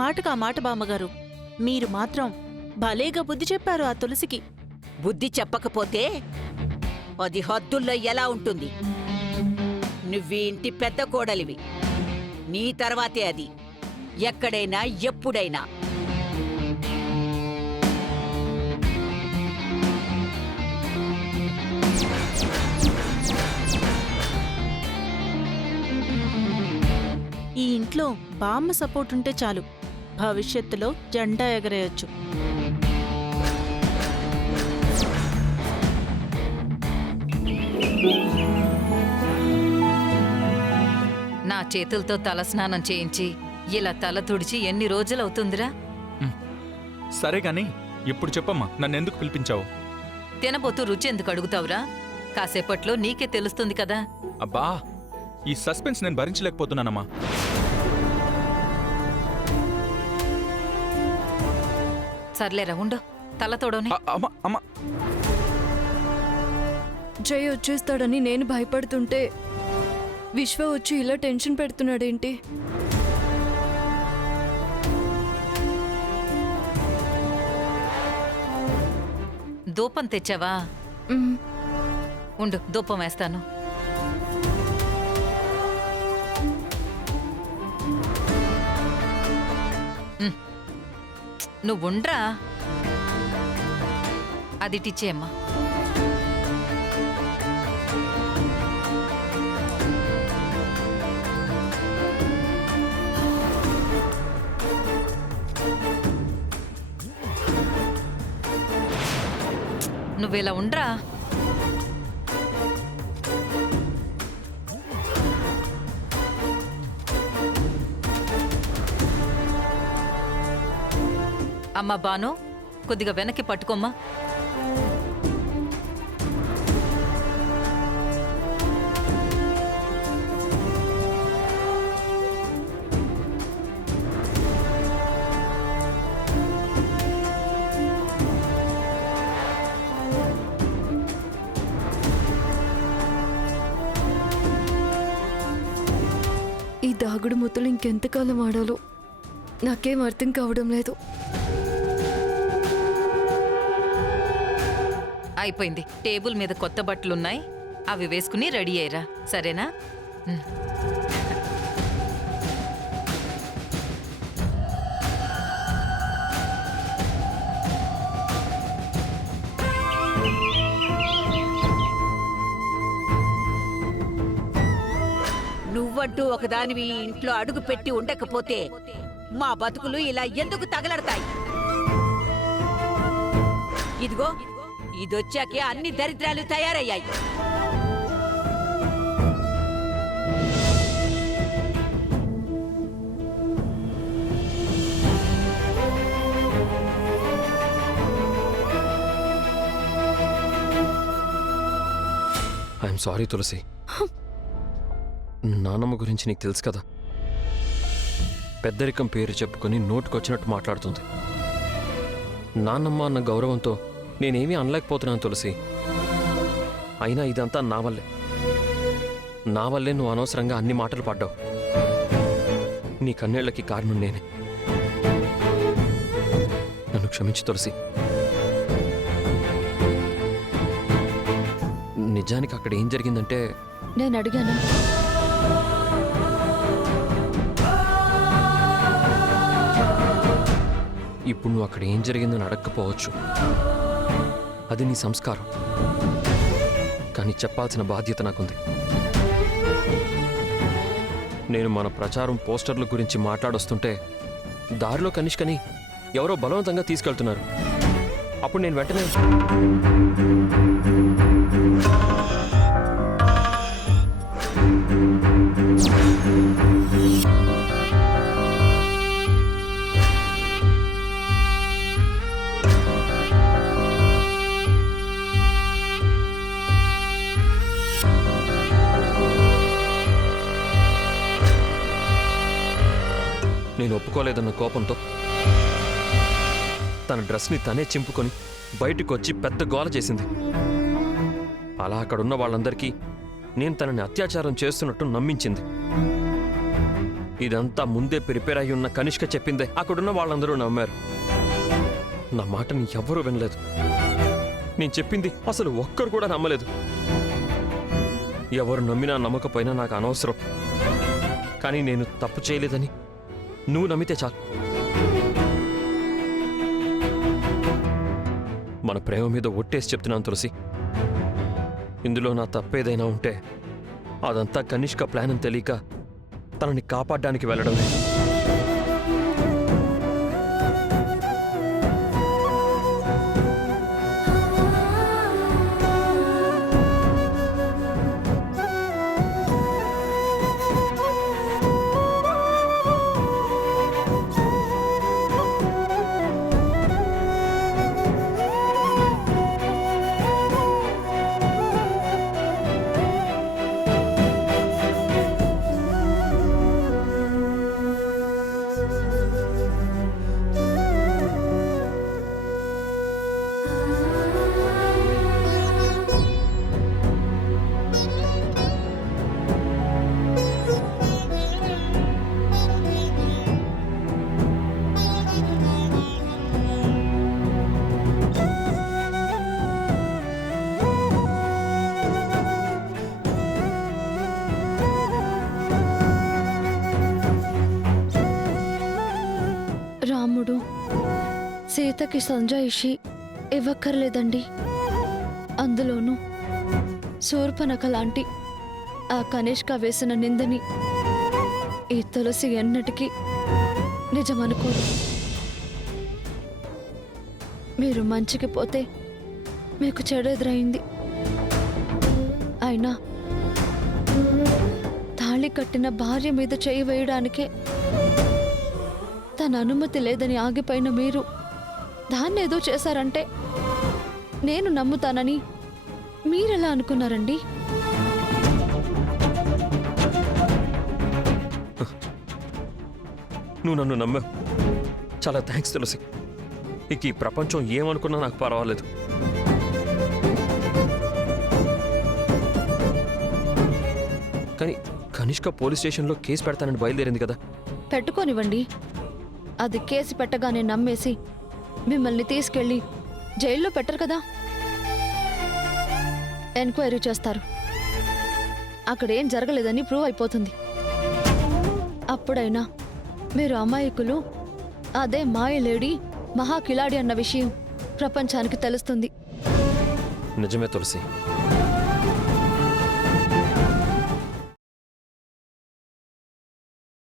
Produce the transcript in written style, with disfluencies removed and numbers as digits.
మాటకు ఆ మాట బామ్మగారు. మీరు మాత్రం భలేగా బుద్ధి చెప్పారు ఆ తులసికి. బుద్ధి చెప్పకపోతే అది హద్దుల్లో ఎలా ఉంటుంది? నువ్వీ ఇంటి పెద్ద కోడలివి. నీ తర్వాతే అది, ఎక్కడైనా ఎప్పుడైనా. ఈ ఇంట్లో బామ్మ సపోర్ట్ ఉంటే చాలు, భవిష్యత్తులో జెండా ఎగరేయొచ్చు. నా చేతులతో తలస్నానం చేయించి ఇలా తల తుడిచి ఎన్ని రోజులవుతుందిరా? సరే గాని ఇప్పుడు చెప్పమ్మా, నన్నెందుకు పిలిపించావు? తినబోతూ రుచి ఎందుకు అడుగుతావురా? కాసేపట్లో నీకే తెలుస్తుంది కదా. అబ్బా, ఈ సస్పెన్స్ నేను భరించలేకపోతున్నానమ్మా. సర్లేరా, ఉండు, తల తోడని. అమ్మా, జై వచ్చేస్తాడని నేను భయపడుతుంటే విశ్వ వచ్చి ఇలా టెన్షన్ పెడుతున్నాడేంటి? దూపం తెచ్చావా? మ్, ఉండు, దూపం వేస్తాను. నువ్వుండ్రా, అది టిచ్చేయమ్మా. నువ్వేలా ఉండ్రా. అమ్మా బాను, కొద్దిగా వెనక్కి పట్టుకోమ్మా. ఈ దాగుడు ముద్దలు ఇంకెంతకాలం ఆడాలో నాకేం అర్థం కావడం లేదు. అయిపోయింది. టేబుల్ మీద కొత్త బట్టలున్నాయి, అవి వేసుకుని రెడీ అయ్యరా, సరేనా? నువ్వంటూ ఒకదానివి ఇంట్లో అడుగు పెట్టి ఉండకపోతే మా బతుకులు ఇలా ఎందుకు తగలడతాయి? ఇదిగో, ఇదొచ్చాకే అన్ని దరిద్రాలు తయారయ్యాయి. ఐఎమ్ సారీ తులసి. నానమ్మ గురించి నీకు తెలుసు కదా, పెద్దరికం పేరు చెప్పుకొని నోటుకొచ్చినట్టు మాట్లాడుతుంది. నాన్నమ్మ అన్న గౌరవంతో నేనేమీ అనలేకపోతున్నాను తులసి. అయినా ఇదంతా నా వల్లే నువ్వు అనవసరంగా అన్ని మాటలు పడ్డావు. నీ కన్నీళ్లకి కారణం నేనే. నన్ను క్షమించు తులసి. నిజానికి అక్కడ ఏం జరిగిందంటే, నేను అడిగాను. ఇప్పుడు నువ్వు అక్కడ ఏం జరిగిందని అడగకపోవచ్చు, అది నీ సంస్కారం. కానీ చెప్పాల్సిన బాధ్యత నాకుంది. నేను మన ప్రచారం పోస్టర్ల గురించి మాట్లాడొస్తుంటే దారిలో కనిష్కని ఎవరో బలవంతంగా తీసుకెళ్తున్నారు. అప్పుడు నేను వెంటనే నేను ఒప్పుకోలేదన్న కోపంతో తన డ్రెస్ని తనే చింపుకొని బయటకు వచ్చి పెద్ద గోల చేసింది. అలా అక్కడున్న వాళ్ళందరికీ నేను తనని అత్యాచారం చేస్తున్నట్టు నమ్మించింది. ఇదంతా ముందే ప్రిపేర్ అయి ఉన్న కనిష్క చెప్పిందే అక్కడున్న వాళ్ళందరూ నమ్మారు. నా మాటని ఎవ్వరూ వినలేదు. నేను చెప్పింది అసలు ఒక్కరు కూడా నమ్మలేదు. ఎవరు నమ్మినా నమ్మకపోయినా నాకు అనవసరం. కానీ నేను తప్పు చేయలేదని నువ్వు నమ్మితే చాలు. మన ప్రేమ మీద ఒట్టేసి చెప్తున్నాను తులసి. ఇందులో నా తప్పేదైనా ఉంటే అదంతా కనిష్క ప్లాన్ అని తెలియక తనని కాపాడడానికి వెళ్ళడమే. రాముడు సీతకి సంజాయిషి ఇవ్వక్కర్లేదండి. అందులోనూ శూర్పణఖ లాంటి ఆ కనిష్క వేసిన నిందని ఈ తులసి ఎన్నటికీ నిజమనుకోరు. మీరు మంచికి పోతే మీకు చెడెదురైంది. అయినా తాళి కట్టిన భార్య మీద చేయి వేయడానికే తన అనుమతి లేదని ఆగిపోయిన మీరు దాన్నేదో చేశారంటే నేను నమ్ముతానని మీరెలా అనుకున్నారండి? నువ్వు నన్ను నమ్మావు. చాలా థ్యాంక్స్ తులసి. ఇక ఈ ప్రపంచం ఏమనుకున్నా నాకు పర్వాలేదు. కానీ కనిష్క పోలీస్ స్టేషన్లో కేసు పెడతానని బయలుదేరింది కదా. పెట్టుకోనివ్వండి. అది కేసు పెట్టగానే నమ్మేసి మిమ్మల్ని తీసుకెళ్ళి జైల్లో పెట్టరు కదా. ఎంక్వైరీ చేస్తారు. అక్కడేం జరగలేదని ప్రూవ్ అయిపోతుంది. అప్పుడైనా మీరు అమాయకులు, అదే మాయలేడి మహాకిలాడి అన్న విషయం ప్రపంచానికి తెలుస్తుంది. నిజమే తులసి.